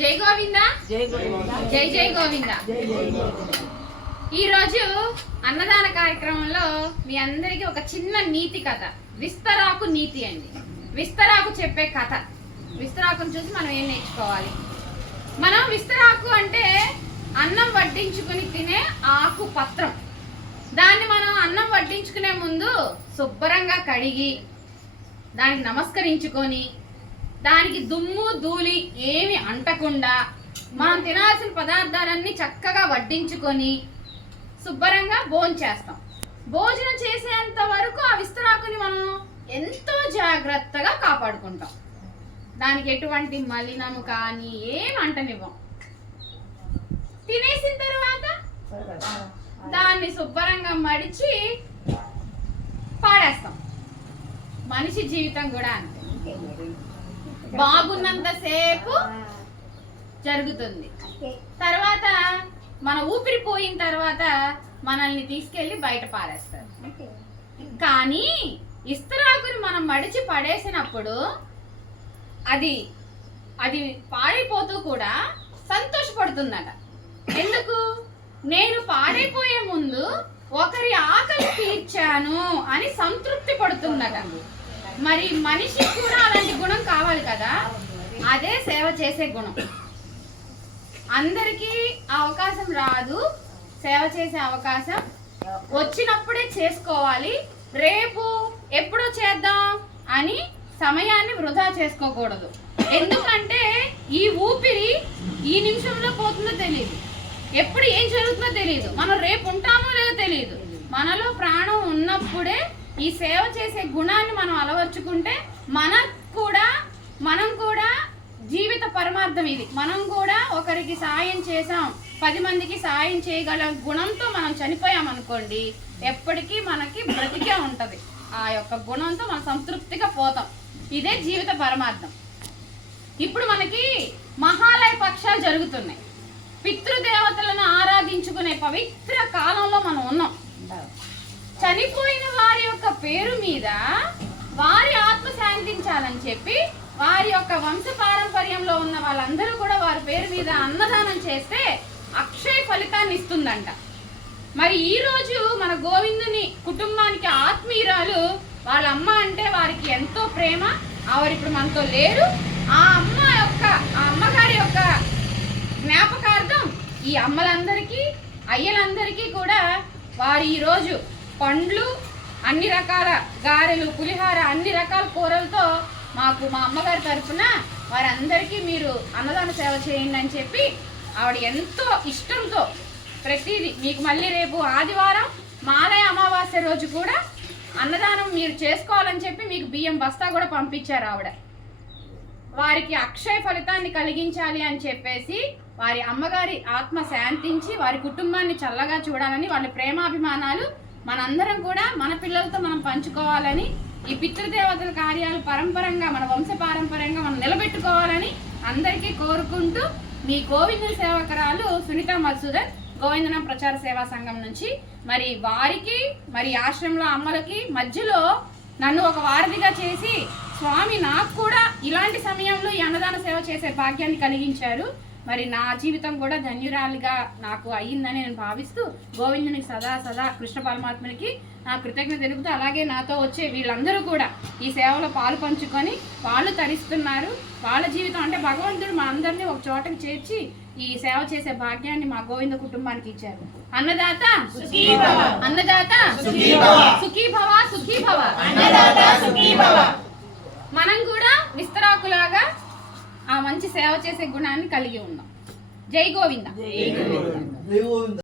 జై గోవింద. జై జై గోవింద. ఈరోజు అన్నదాన కార్యక్రమంలో మీ అందరికీ ఒక చిన్న నీతి కథ. విస్తరాకు నీతి అండి. విస్తరాకు చెప్పే కథ. విస్తరాకును చూసి మనం ఏం నేర్చుకోవాలి? మనం విస్తరాకు అంటే అన్నం వడ్డించుకుని తినే ఆకు పత్రం. దాన్ని మనం అన్నం వడ్డించుకునే ముందు శుభ్రంగా కడిగి దానికి నమస్కరించుకొని దానికి దుమ్ము ధూళి ఏమి అంటకుండా మనం తినాల్సిన పదార్థాలన్నీ చక్కగా వడ్డించుకొని శుభ్రంగా భోజనం చేస్తాం. భోజనం చేసేంత వరకు ఆ విస్తరాకుని మనం ఎంతో జాగ్రత్తగా కాపాడుకుంటాం. దానికి ఎటువంటి మలినము కానీ ఏం అంటనివ్వం. తినేసిన తర్వాత దాన్ని శుభ్రంగా మడిచి పాడేస్తాం మనిషి జీవితం కూడా అంతే. బాగున్నంతసేపు జరుగుతుంది. తర్వాత మన ఊపిరి పోయిన తర్వాత మనల్ని తీసుకెళ్ళి బయట పారేస్తారు. కానీ ఇస్తరాకుని మనం మడిచి పడేసినప్పుడు అది అది పాడైపోతూ కూడా సంతోషపడుతుందట. ఎందుకు? నేను పాడైపోయే ముందు ఒకరి ఆకలి తీర్చాను అని సంతృప్తి పడుతుందట. మరి మనిషికి కూడా అలాంటి గుణం కావాలి కదా? అదే సేవ చేసే గుణం. అందరికీ అవకాశం రాదు. సేవ చేసే అవకాశం వచ్చినప్పుడే చేసుకోవాలి. రేపు ఎప్పుడో చేద్దాం అని సమయాన్ని వృధా చేసుకోకూడదు. ఎందుకంటే ఈ ఊపిరి ఈ నిమిషంలో పోతుందో తెలియదు ఎప్పుడు ఏం జరుగుతుందో తెలియదు మనం రేపు ఉంటామో లేదో తెలియదు మనలో ప్రాణం ఉన్నప్పుడే ఈ సేవ చేసే గుణాన్ని మనం అలవర్చుకుంటే మనకు కూడా మనం కూడా జీవిత పరమార్థం ఇది. మనం కూడా ఒకరికి సాయం చేసాం పది మందికి సాయం చేయగల గుణంతో మనం చనిపోయాం అనుకోండి ఎప్పటికీ మనకి బ్రతికే ఉంటుంది. ఆ యొక్క గుణంతో మనం సంతృప్తిగా పోతాం. ఇదే జీవిత పరమార్థం. ఇప్పుడు మనకి మహాలయ పక్షాలు జరుగుతున్నాయి. పితృదేవతలను ఆరాధించుకునే పవిత్ర కాలంలో మనం ఉన్నాం. చనిపోయిన వారి యొక్క పేరు మీద వారి ఆత్మ శాంతించాలని చెప్పి వారి యొక్క వంశ పారంపర్యంలో ఉన్న వాళ్ళందరూ కూడా వారి పేరు మీద అన్నదానం చేస్తే అక్షయ ఫలితాన్ని ఇస్తుందంట. మరి ఈ రోజు మన గోవిందుని కుటుంబానికి ఆత్మీయురాలు వాళ్ళ అమ్మ అంటే వారికి ఎంతో ప్రేమ. ఆవిడ ఇప్పుడు మనతో లేరు. ఆ అమ్మ యొక్క ఆ అమ్మగారి యొక్క జ్ఞాపకార్థం ఈ అమ్మలందరికీ అయ్యలందరికీ కూడా వారు ఈరోజు పండ్లు అన్ని రకాల గారెలు పులిహార అన్ని రకాల కూరలతో మాకు మా అమ్మగారి తరఫున వారందరికీ మీరు అన్నదాన సేవ చేయండి అని చెప్పి ఆవిడ ఎంతో ఇష్టంతో ప్రతిదీ మీకు మళ్ళీ రేపు ఆదివారం మాలయ అమావాస్య రోజు కూడా అన్నదానం మీరు చేసుకోవాలని చెప్పి మీకు బియ్యం బస్తా కూడా పంపించారు ఆవిడ. వారికి అక్షయ ఫలితాన్ని కలిగించాలి అని చెప్పేసి వారి అమ్మగారి ఆత్మ శాంతించి వారి కుటుంబాన్ని చల్లగా చూడాలని వాళ్ళ ప్రేమాభిమానాలు మనందరం కూడా మన పిల్లలతో మనం పంచుకోవాలని ఈ పితృదేవతల కార్యాలు పరంపరంగా మన వంశ పారంపర్యంగా మనం నిలబెట్టుకోవాలని అందరికీ కోరుకుంటూ మీ గోవింద సేవకరాలు సునీత మధుసూదన్ గోవిందనం ప్రచార సేవా సంఘం నుంచి మరి వారికి మరి ఆశ్రమంలో అమ్మలకి మధ్యలో నన్ను ఒక వారధిగా చేసి స్వామి నాకు కూడా ఇలాంటి సమయంలో ఈ అన్నదాన సేవ చేసే భాగ్యాన్ని కలిగించారు. మరి నా జీవితం కూడా ధన్యురాలిగా నాకు అయ్యిందని నేను భావిస్తూ గోవిందునికి సదా సదా కృష్ణ పరమాత్మనికి నా కృతజ్ఞత తెలుపుతూ అలాగే నాతో వచ్చే వీళ్ళందరూ కూడా ఈ సేవలో పాలు పంచుకొని వాళ్ళు తరిస్తున్నారు. వాళ్ళ జీవితం అంటే భగవంతుడు మా అందరినీ ఒక చోటకి చేర్చి ఈ సేవ చేసే భాగ్యాన్ని మా గోవింద కుటుంబానికి ఇచ్చారు. అన్నదాత అన్నదాత సుఖీ భవ సుఖీ భవ మనం కూడా విస్తరాకులాగా ఆ మంచి సేవ చేసే గుణాన్ని కలిగి ఉన్నాం. జై గోవింద. జై గోవింద.